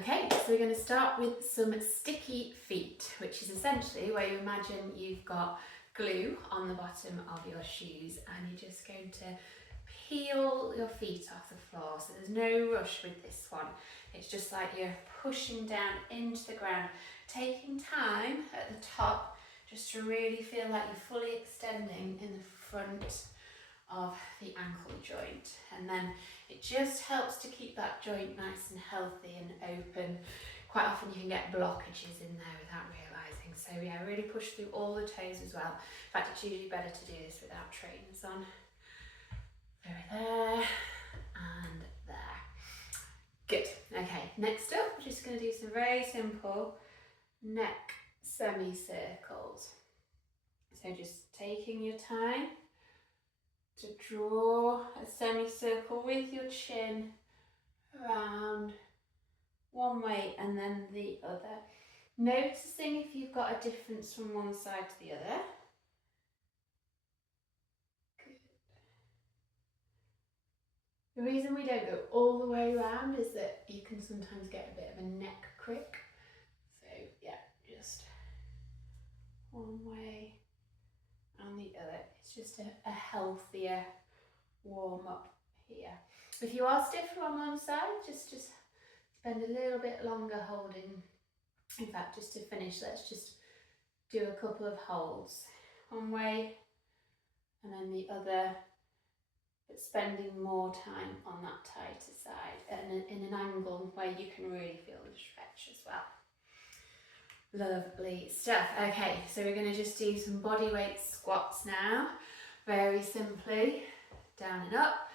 Okay, so we're going to start with some sticky feet, which is essentially where you imagine you've got glue on the bottom of your shoes and you're just going to peel your feet off the floor. So there's no rush with this one. It's just like you're pushing down into the ground, taking time at the top just to really feel like you're fully extending in the front of the ankle joint, and then it just helps to keep that joint nice and healthy and open. Quite often you can get blockages in there without realising, so yeah, really push through all the toes as well. In fact, it's usually better to do this without trainers on. There and there. Good. Okay, next up we're just going to do some very simple neck semicircles. So just taking your time to draw a semicircle with your chin around one way and then the other. Noticing if you've got a difference from one side to the other. Good. The reason we don't go all the way around is that you can sometimes get a bit of a neck crick. So yeah, just one way and the other. It's just a healthier warm up here. If you are stiffer on one side, just spend a little bit longer holding. In fact, just to finish, let's just do a couple of holds. One way and then the other, but spending more time on that tighter side and in an angle where you can really feel the stretch as well. Lovely stuff. Okay, so we're going to just do some body weight squats now. Very simply, down and up.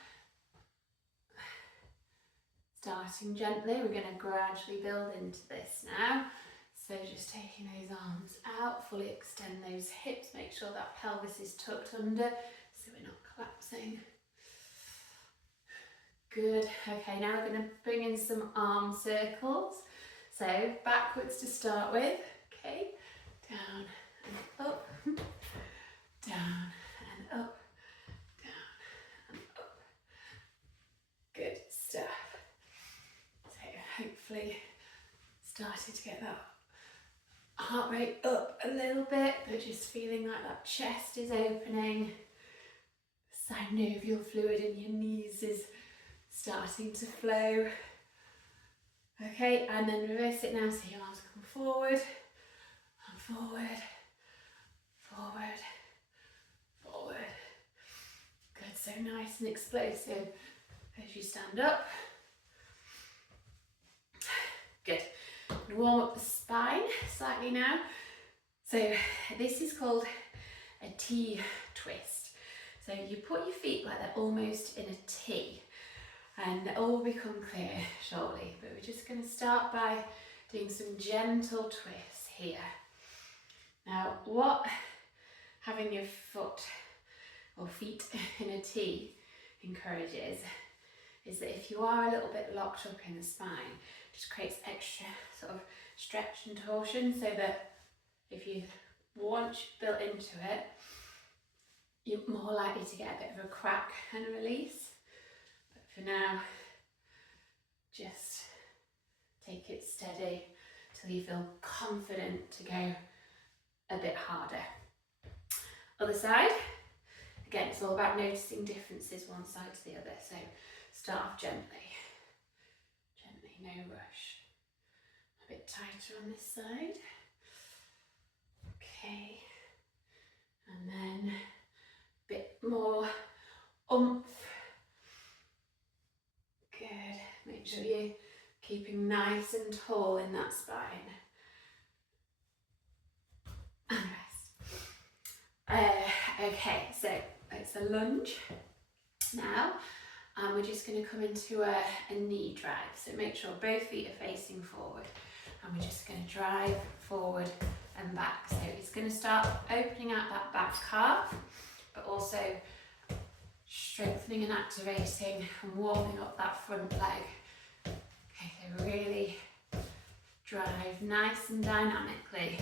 Starting gently, we're going to gradually build into this now. So just taking those arms out, fully extend those hips, make sure that pelvis is tucked under so we're not collapsing. Good. Okay, now we're going to bring in some arm circles. So backwards to start with, okay, down and up, down and up, down and up. Good stuff. So hopefully started to get that heart rate up a little bit, but just feeling like that chest is opening. Synovial fluid in your knees is starting to flow. Okay, and then reverse it now, so your arms come forward, and forward, forward, forward. Good, so nice and explosive as you stand up. Good. Warm up the spine slightly now. So this is called a T twist. So you put your feet like they're almost in a T. And it all will become clear shortly, but we're just going to start by doing some gentle twists here. Now, what having your foot or feet in a T encourages is that if you are a little bit locked up in the spine, it just creates extra sort of stretch and torsion, so that if you once built into it, you're more likely to get a bit of a crack and release. For now, just take it steady till you feel confident to go a bit harder. Other side, again, it's all about noticing differences one side to the other. So start off gently, gently, no rush. A bit tighter on this side. Okay, and then a bit more oomph. Good. Make sure you're keeping nice and tall in that spine. And rest. Okay, so it's a lunge now, and we're just going to come into a knee drive. So make sure both feet are facing forward, and we're just going to drive forward and back. So it's going to start opening out that back calf, but also strengthening and activating and warming up that front leg. Okay, so really drive nice and dynamically.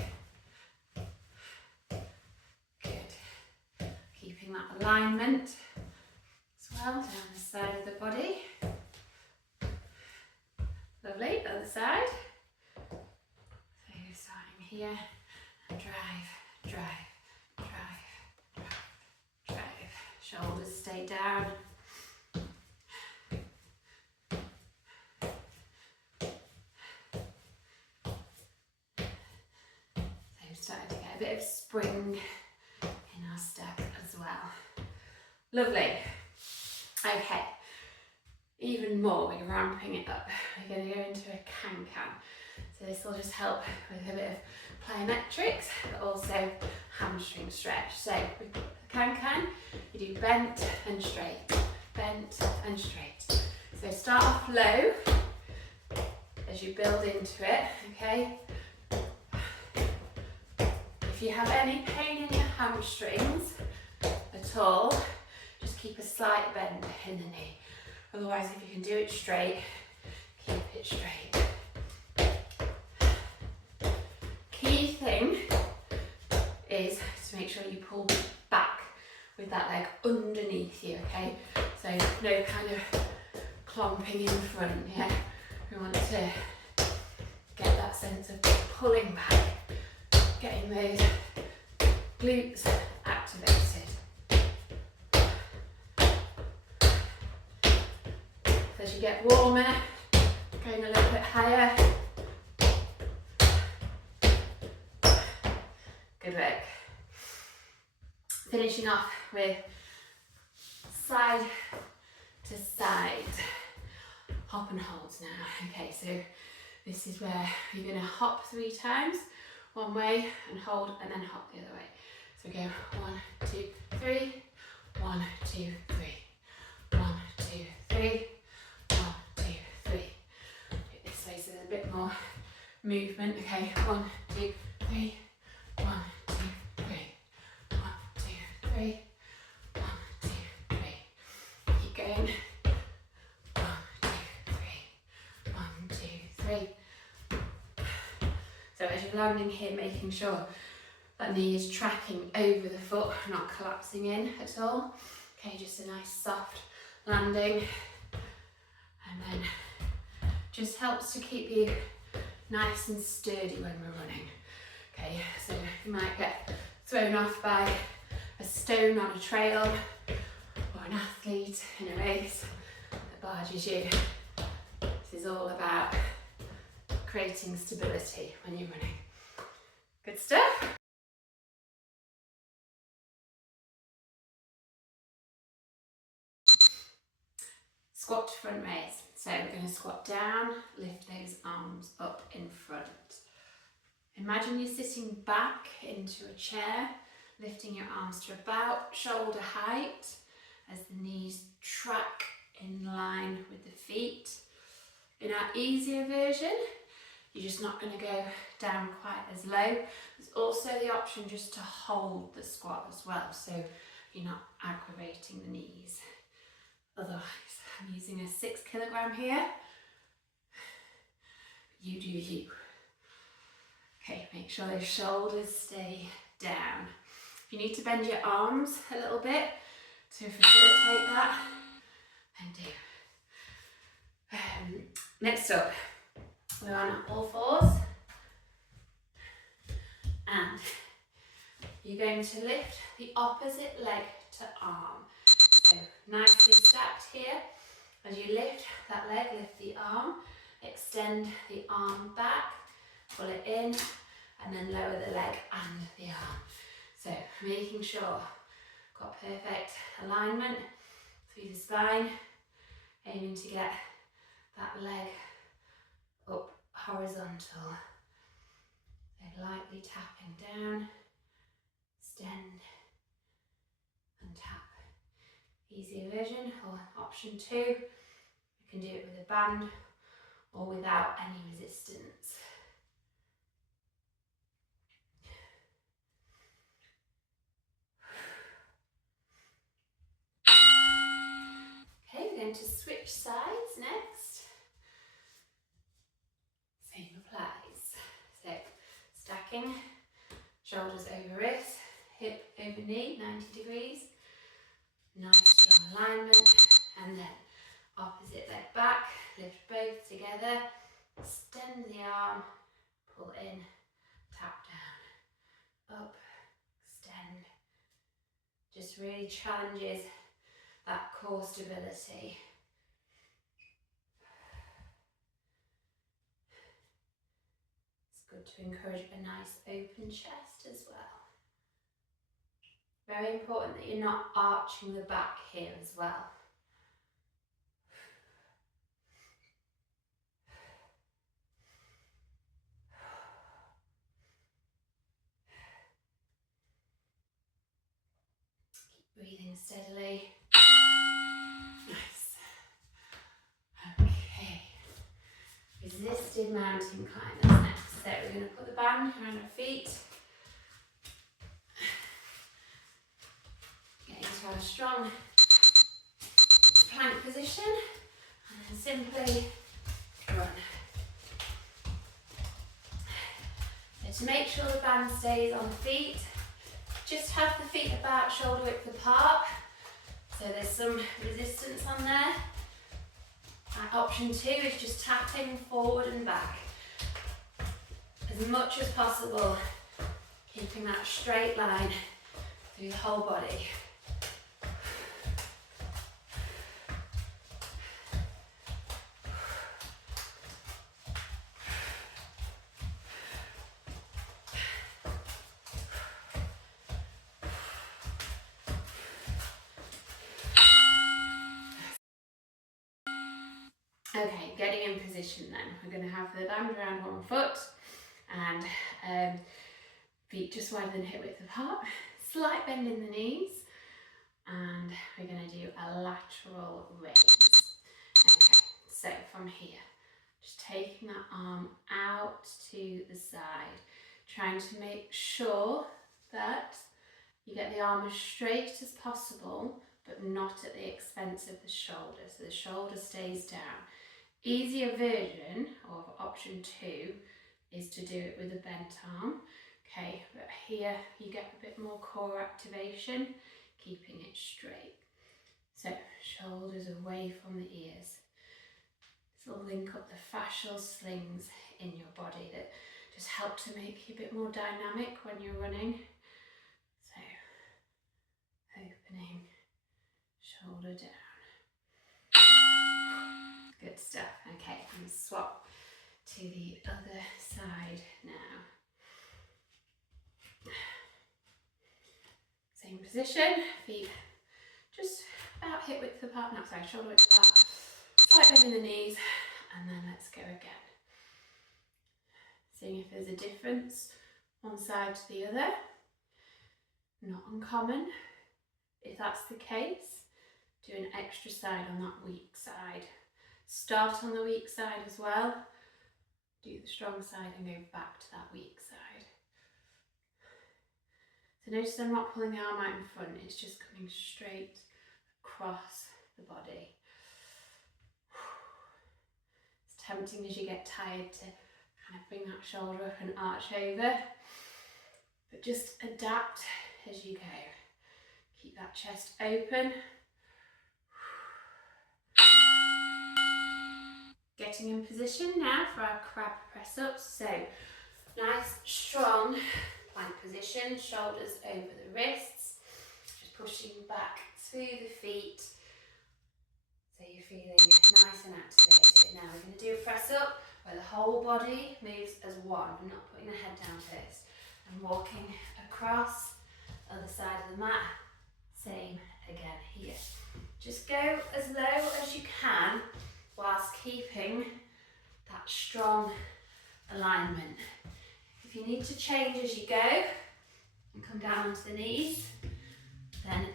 Good. Keeping that alignment as well down the side of the body. Lovely, other side. So you're starting here, and drive, drive, drive, drive, drive. Shoulders stay down. So we're starting to get a bit of spring in our step as well. Lovely. Okay. Even more, we're ramping it up. We're going to go into a can-can. So this will just help with a bit of plyometrics, but also hamstring stretch. So with the can-can, you do bent and straight, bent and straight. So start off low as you build into it, okay? If you have any pain in your hamstrings at all, just keep a slight bend in the knee. Otherwise, if you can do it straight, keep it straight. Key thing is to make sure you pull back with that leg underneath you, okay? So no kind of clomping in front, yeah? We want to get that sense of pulling back, getting those glutes activated. As you get warmer, going a little bit higher. Good work. Finishing off with side to side hop and holds now. Okay, so this is where you're going to hop 3 times, one way and hold, and then hop the other way. So we go 1, 2, 3, 1, 2, 3, 1, 2, 3. 1, 2, 3. Do it this way so there's a bit more movement. Okay, 1, 2, 3. 1, 2, 3. 1, 2, 3. 1, 2, 3. Keep going. 1, 2, 3. 1, 2, 3. So as you're landing here, making sure that knee is tracking over the foot, not collapsing in at all. Okay, just a nice soft landing. And then just helps to keep you nice and sturdy when we're running. Okay, so you might get thrown off by a stone on a trail or an athlete in a race that barges you. This is all about creating stability when you're running. Good stuff. Squat to front raise. So we're going to squat down, lift those arms up in front. Imagine you're sitting back into a chair, lifting your arms to about shoulder height as the knees track in line with the feet. In our easier version, you're just not going to go down quite as low. There's also the option just to hold the squat as well, so you're not aggravating the knees. Otherwise, I'm using a 6 kilogram here. You do you. Okay, make sure those shoulders stay down. If you need to bend your arms a little bit to facilitate that, then do. Next up, we're on all fours. And you're going to lift the opposite leg to arm. So nicely stacked here. As you lift that leg, lift the arm, extend the arm back, pull it in, and then lower the leg and the arm. So making sure got perfect alignment through the spine, aiming to get that leg up horizontal. So lightly tapping down, extend and tap. Easier version, or option 2, you can do it with a band or without any resistance. Okay, we're going to switch sides next. Same applies. So stacking, shoulders over wrist, hip over knee, 90 degrees. Nice strong alignment, and then opposite leg back, lift both together, really challenges that core stability. It's good to encourage a nice open chest as well. Very important that you're not arching the back here as well. Breathing steadily. Nice. Okay. Resisted mountain climbers next. So we're going to put the band around our feet. Get into our strong plank position. And then simply run. So to make sure the band stays on the feet, just have the feet about shoulder width apart, so there's some resistance on there. Option 2 is just tapping forward and back as much as possible, keeping that straight line through the whole body. Okay, getting in position then. We're going to have the band around one foot and feet just wider than hip width apart. Slight bend in the knees, and we're going to do a lateral raise. Okay, so from here, just taking that arm out to the side, trying to make sure that you get the arm as straight as possible, but not at the expense of the shoulder, so the shoulder stays down. Easier version of option 2 is to do it with a bent arm, okay, but here you get a bit more core activation, keeping it straight. So shoulders away from the ears. This will link up the fascial slings in your body that just help to make you a bit more dynamic when you're running. So opening, shoulder down. Good stuff. Okay, I'm going to swap to the other side now. Same position, feet just about hip width apart, no sorry, shoulder width apart, slight bend in the knees, and then let's go again. Seeing if there's a difference one side to the other. Not uncommon. If that's the case, do an extra side on that weak side. Start on the weak side as well, do the strong side and go back to that weak side. So notice I'm not pulling the arm out in front, it's just coming straight across the body. It's tempting as you get tired to kind of bring that shoulder up and arch over, but just adapt as you go. Keep that chest open. Getting in position now for our crab press ups. So nice strong plank position, shoulders over the wrists, just pushing back through the feet so you're feeling nice and activated. Now we're going to do a press up where the whole body moves as one. I'm not putting the head down first. I'm walking across the other side of the mat. Same again here. Just go as low as you can whilst keeping that strong alignment. If you need to change as you go and come down onto the knees, then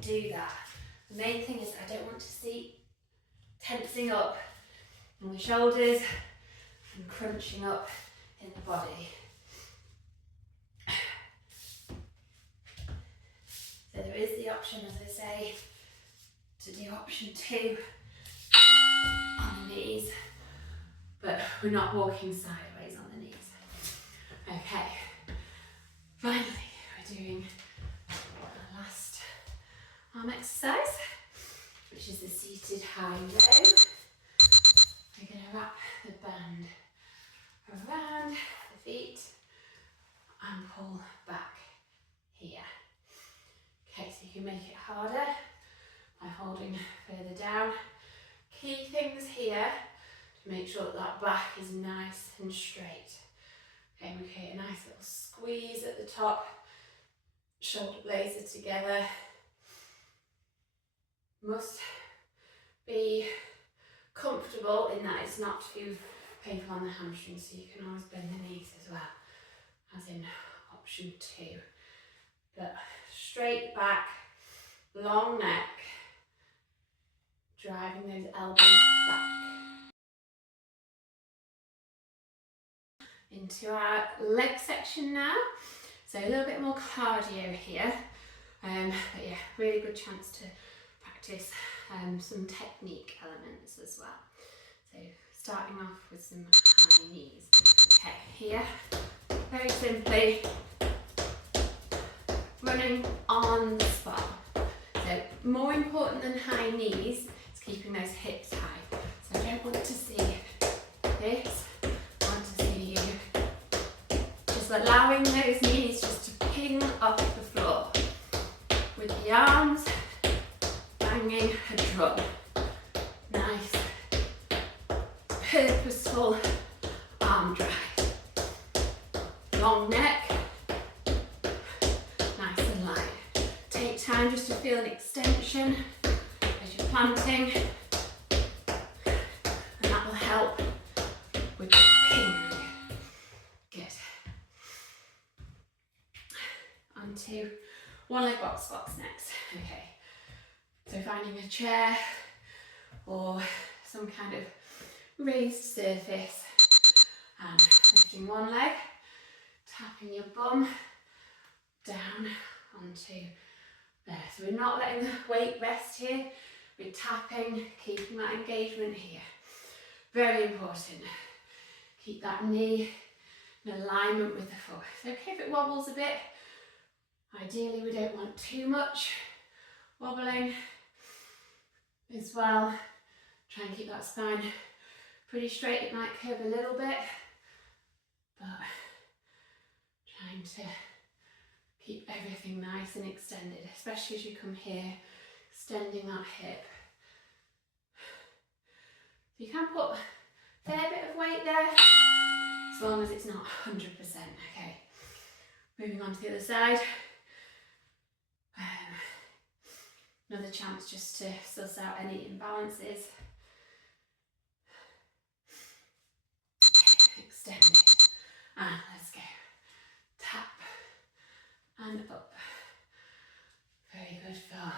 do that. The main thing is I don't want to see tensing up in the shoulders and crunching up in the body. So there is the option, as I say, to do option 2 on the knees, but we're not walking sideways on the knees. Okay, finally we're doing our last arm exercise, which is the seated high low. We're going to wrap the band around the feet and pull back here. Okay, so you You can make it harder by holding further down. Key things here to make sure that that back is nice and straight. Okay, we create a nice little squeeze at the top, shoulder blades are together. Must be comfortable in that it's not too painful on the hamstrings, so you can always bend the knees as well, as in option 2. But straight back, long neck, driving those elbows back. Into our leg section now. So a little bit more cardio here. But yeah, really good chance to practice some technique elements as well. So starting off with some high knees. Okay, here, very simply, running on the spot. So more important than high knees is keeping those hips high. So I don't want to see this, I want to see you just allowing those knees just to ping off the floor with the arms banging a drum. Nice, purposeful arm drive. Long neck, nice and light. Take time just to feel an extension as you're planting, and that will help with the ping. Good. Onto one leg box squats next. Okay. So finding a chair or some kind of raised surface and lifting one leg, tapping your bum down onto there. So we're not letting the weight rest here, we're tapping, keeping that engagement here. Very important. Keep that knee in alignment with the foot. It's okay if it wobbles a bit. Ideally we don't want too much wobbling as well. Try and keep that spine pretty straight. It might curve a little bit, but trying to keep everything nice and extended, especially as you come here, extending that hip. You can put a fair bit of weight there, as long as it's not 100%, okay. Moving on to the other side. Another chance just to suss out any imbalances. Extend it. And let's go. Tap and up. Very good for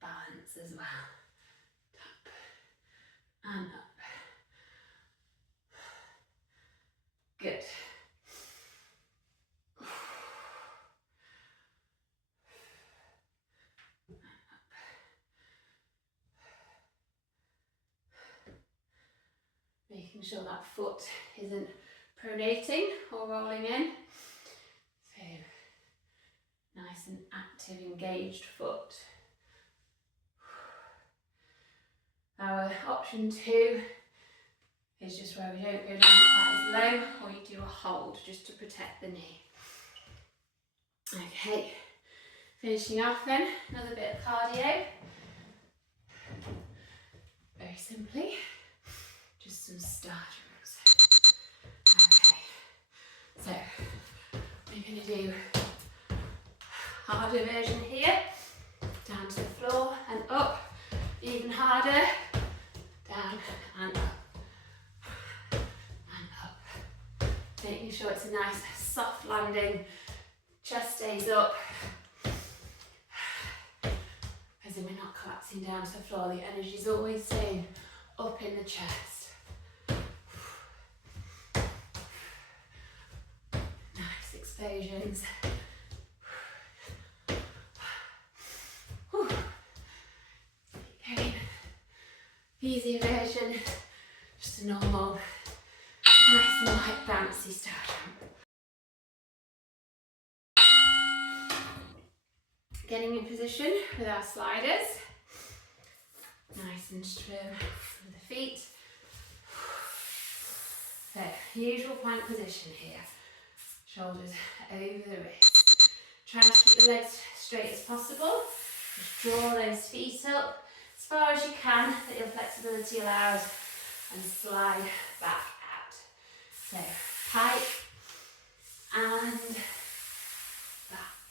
balance as well. Tap and up. Good. Making sure that foot isn't pronating or rolling in. So nice and active, engaged foot. Our option 2 is just where we don't go down quite as low, or you do a hold just to protect the knee. Okay, finishing off then, another bit of cardio. Very simply, just some star drills. Okay, so we're going to do harder version here, down to the floor and up, even harder, down and up, and up. Making sure it's a nice soft landing, chest stays up, as in we're not collapsing down to the floor, the energy's always staying up in the chest. Nice explosions. Keep going. Easier version, just a normal, nice and light bouncy star jump. Getting in position with our sliders. Nice and strong with the feet. So, usual plank position here. Shoulders over the wrist. Trying to keep the legs straight as possible. Just draw those feet up as far as you can that your flexibility allows and slide back out. So pike and back,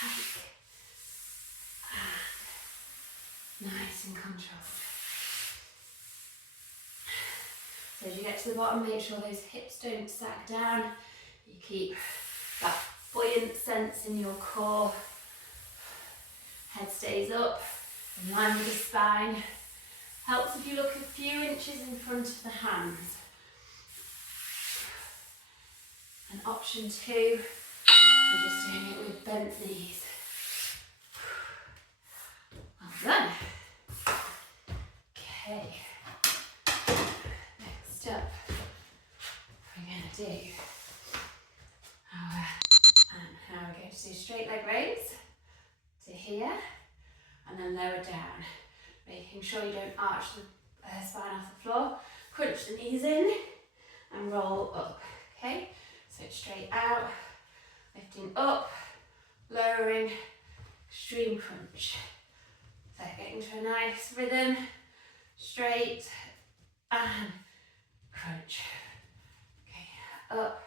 pike and nice and controlled. So as you get to the bottom, make sure those hips don't sag down. You keep that buoyant sense in your core. Head stays up, in line with the spine. Helps if you look a few inches in front of the hands. And option 2, we're just doing it with bent knees. Well done. Okay. Next up, we're going to do now we're going to do straight leg raise to here and then lower down, making sure you don't arch the spine off the floor. Crunch the knees in and roll up. Okay, so straight out, lifting up, lowering, extreme crunch. So getting to a nice rhythm, straight and crunch. Okay, up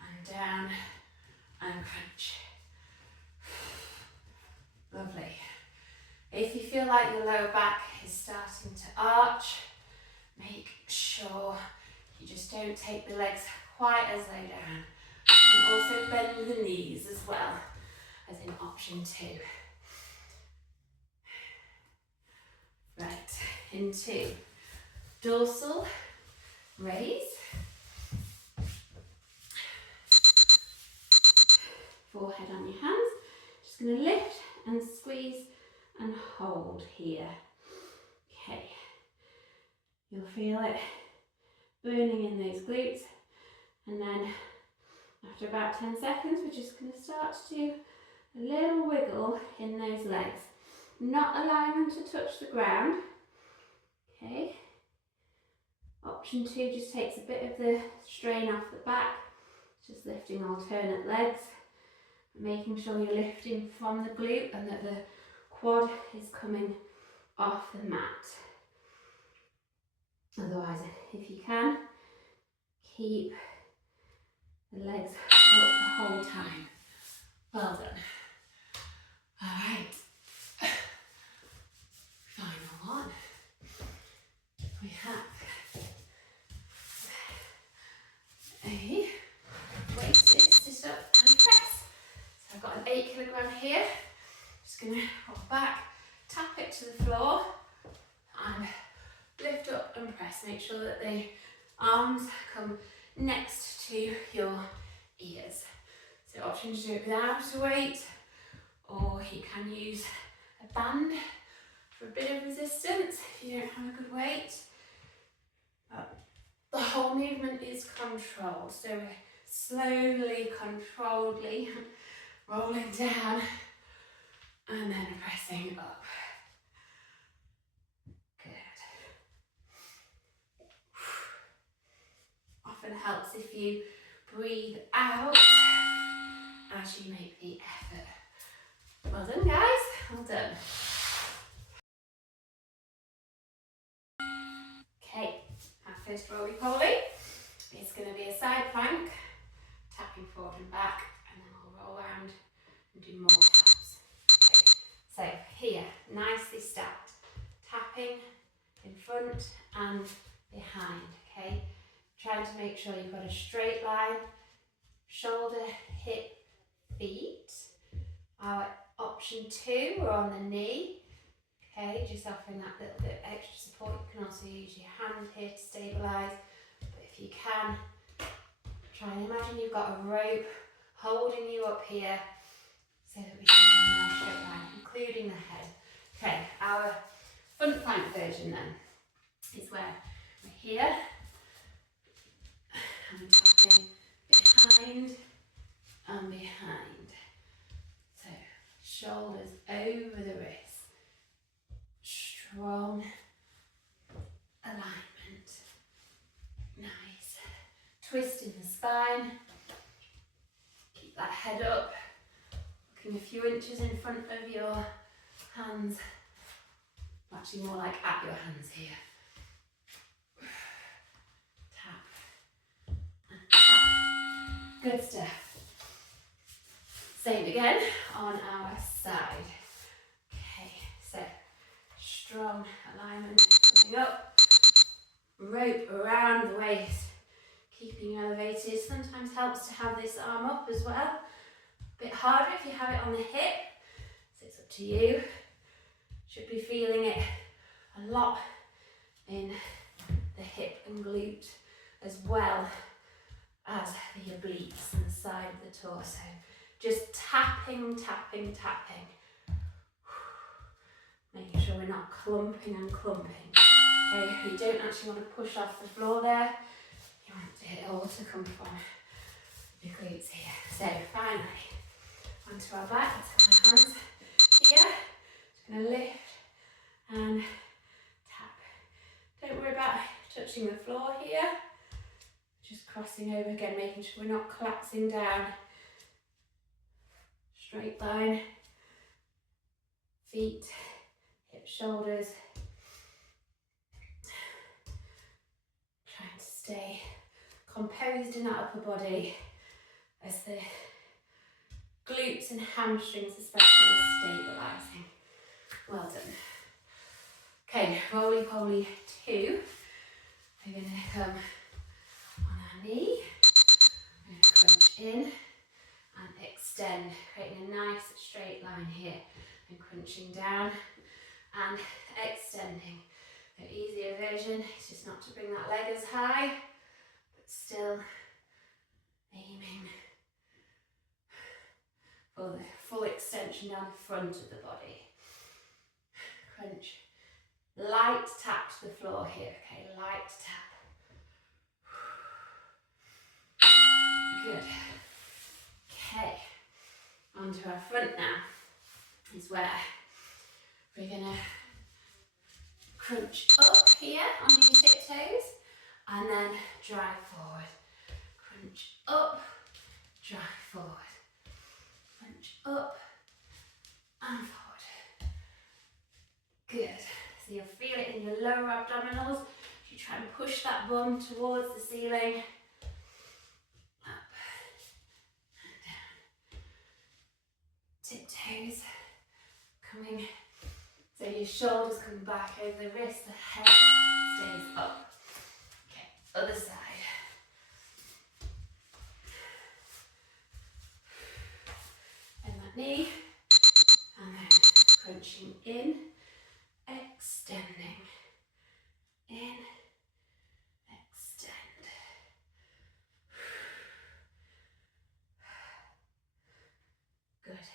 and down and crunch. Lovely. If you feel like your lower back is starting to arch, make sure you just don't take the legs quite as low down. And also bend the knees as well, as in option 2. Right, into dorsal raise. Forehead on your hands. Just going to lift and squeeze and hold here. Okay. You'll feel it burning in those glutes, and then after about 10 seconds we're just going to start to do a little wiggle in those legs, not allowing them to touch the ground. Okay. Option 2 just takes a bit of the strain off the back, just lifting alternate legs, making sure you're lifting from the glute and that the quad is coming off the mat. Otherwise, if you can, keep the legs up the whole time. Well done. All right. Final one. We have a weighted sit up and press. So I've got an 8 kilogram here. Just going to rock back, tap it to the floor and lift up and press. Make sure that the arms come next to your ears. So option to do it without a weight, or you can use a band for a bit of resistance if you don't have a good weight. But the whole movement is controlled, so we're slowly, controlledly rolling down and then pressing up. Good. Often helps if you breathe out as you make the effort. Well done, guys. Well done. Okay, our first roly-poly is going to be a side plank, tapping forward and back, and then we'll roll around and do more taps. Okay. So here, nicely stacked, tapping in front and behind, okay? Trying to make sure you've got a straight line, shoulder, hip, feet. Our option 2, we're on the knee, okay, just offering that little bit of extra support. You can also use your hand here to stabilise, but if you can, try and imagine you've got a rope holding you up here so that we can have a nice straight line, including the head. Okay, our front plank version then is where we're here and we're tapping behind and behind. So shoulders over the wrist, strong alignment, nice twist in the spine. Keep keep that head up, looking a few inches in front of your hands. Actually more like at your hands here. Tap and tap. Good stuff. Same again on our side. Okay, so strong alignment coming up. Rope around the waist, keeping you elevated. Sometimes helps to have this arm up as well. A bit harder if you have it on the hip, so it's up to you. Should be feeling it a lot in the hip and glute as well as the obliques and the side of the torso. Just tapping, tapping, tapping. Making sure we're not clumping and clumping. Okay, you don't actually want to push off the floor there. You want it all to come from your glutes here. So finally, onto our back. Let's have our hands here. Just going to lift and tap. Don't worry about touching the floor here. Just crossing over again, making sure we're not collapsing down. Straight line. Feet, hips, shoulders. Trying to stay composed in that upper body as the glutes and hamstrings especially are stabilising. Well done. Okay, roly-poly 2. We're going to come on our knee. We're going to crunch in and extend, creating a nice straight line here. And crunching down and extending. The easier version is just not to bring that leg as high, but still aiming for the full extension down the front of the body. Crunch. Light tap to the floor here, okay, light tap. Good. Okay, onto our front now is where we're going to crunch up here on these tiptoes and then drive forward. Crunch up, drive forward. Crunch up and forward. Good. So you'll feel it in your lower abdominals. You try and push that bum towards the ceiling. Up and down. Tiptoes coming. So your shoulders come back over the wrist, the head stays up. Okay, other side. Bend that knee, and then crunching in, extending, in, extend. Good.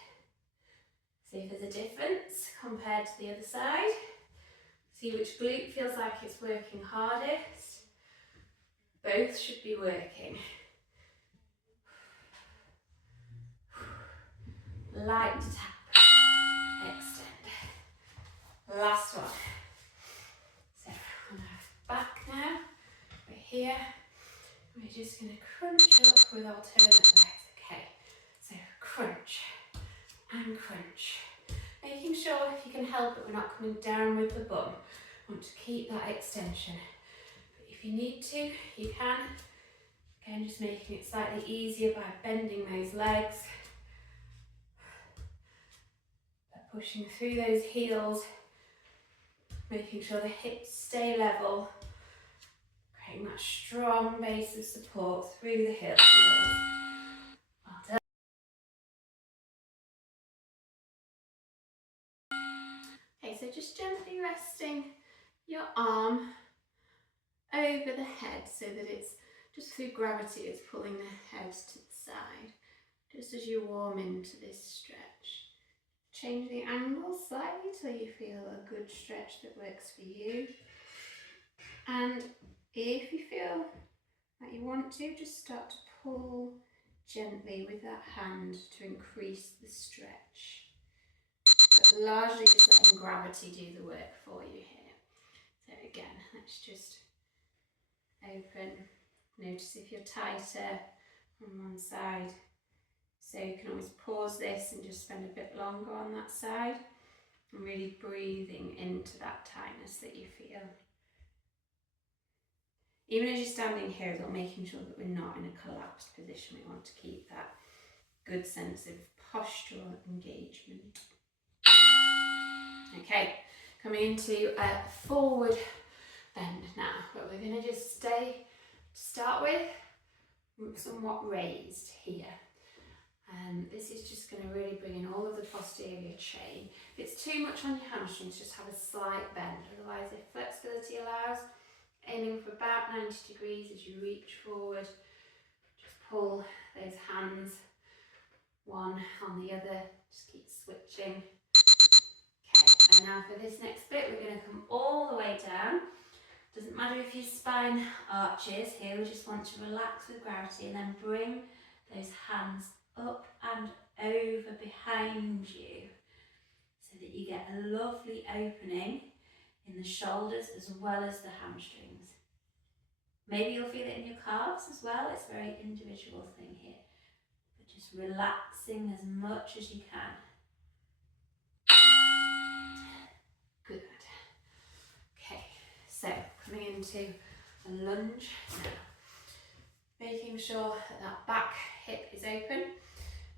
See if there's a difference compared to the other side. See which glute feels like it's working hardest. Both should be working. Light tap, extend. Last one. So on our back now, we're here. We're just going to crunch up with alternate legs. Okay, so crunch and crunch. Making sure if you can help it, we're not coming down with the bum. Want to keep that extension. But if you need to, you can. Again, just making it slightly easier by bending those legs. By pushing through those heels. Making sure the hips stay level. Creating that strong base of support through the hips. Well done. Okay, so just gently resting your arm over the head so that it's just through gravity, it's pulling the head to the side, just as you warm into this stretch. Change the angle slightly till you feel a good stretch that works for you. And if you feel that you want to, just start to pull gently with that hand to increase the stretch. But largely just letting gravity do the work for you here. So again, let's just open. Notice if you're tighter on one side, So you can always pause this and just spend a bit longer on that side and really breathing into that tightness that you feel. Even as you're standing here as well, making sure that we're not in a collapsed position. We want to keep that good sense of postural engagement. Okay, coming into a forward bend now, but we're going to just stay, to start with, somewhat raised here. This is just going to really bring in all of the posterior chain. If it's too much on your hamstrings, just have a slight bend. Otherwise, if flexibility allows, aiming for about 90 degrees as you reach forward. Just pull those hands one on the other, just keep switching. Okay, and now for this next bit, we're going to come all the way down. Doesn't matter if your spine arches here, we just want to relax with gravity and then bring those hands up and over behind you so that you get a lovely opening in the shoulders as well as the hamstrings. Maybe you'll feel it in your calves as well. It's a very individual thing here, but just relaxing as much as you can. Good. Okay, so coming into a lunge now. Making sure that that back hip is open.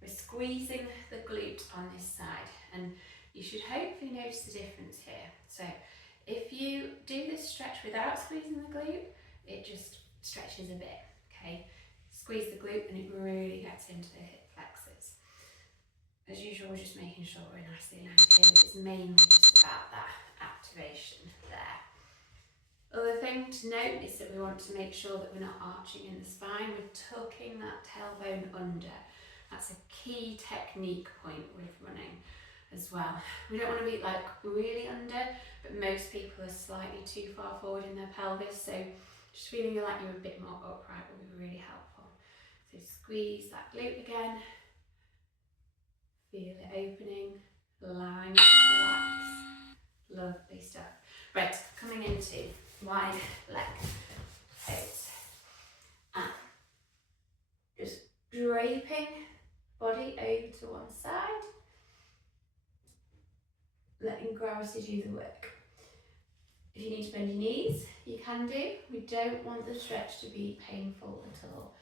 We're squeezing the glute on this side, and you should hopefully notice the difference here. So if you do this stretch without squeezing the glute, it just stretches a bit, okay? Squeeze the glute and it really gets into the hip flexors. As usual, we're just making sure we're nicely aligned here, but it's mainly just about that activation there. Other thing to note is that we want to make sure that we're not arching in the spine, we're tucking that tailbone under. That's a key technique point with running as well. We don't want to be like really under, but most people are slightly too far forward in their pelvis, so just feeling like you're a bit more upright will be really helpful. So squeeze that glute again, feel it opening, allowing it to relax. Lovely stuff. Right, coming into wide leg pose. And just draping body over to one side, letting gravity do the work. If you need to bend your knees, you can do. We don't want the stretch to be painful at all.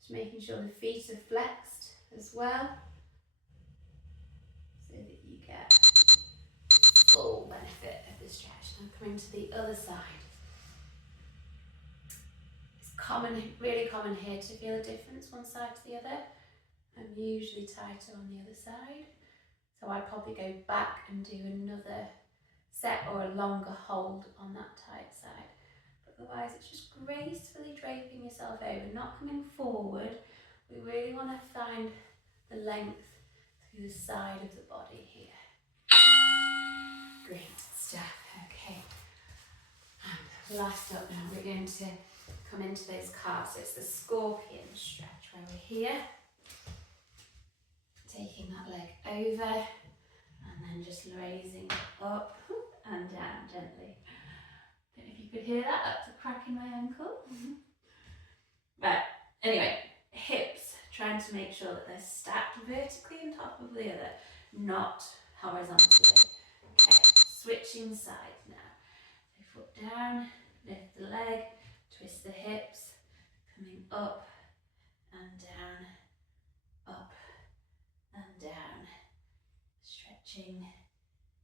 Just making sure the feet are flexed as well, so that you get full benefit of the stretch. Now coming to the other side. It's common, really common here to feel a difference one side to the other. I'm usually tighter on the other side, so I'd probably go back and do another set or a longer hold on that tight side. But otherwise it's just gracefully draping yourself over, not coming forward. We really want to find the length through the side of the body here. Great stuff. Okay, and last up now, we're going to come into those calves. So it's the scorpion stretch where we're here, taking that leg over and then just raising up and down gently. Don't know if you could hear that, that's a crack in my ankle. Right, anyway, hips, trying to make sure that they're stacked vertically on top of the other, not horizontally. Okay, switching sides now. So foot down, lift the leg, twist the hips, coming up and down, up and down, stretching,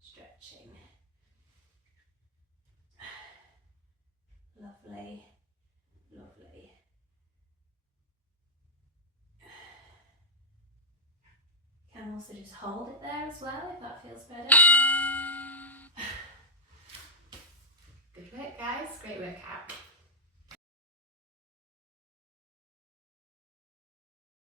stretching. Lovely, lovely. You can also just hold it there as well if that feels better.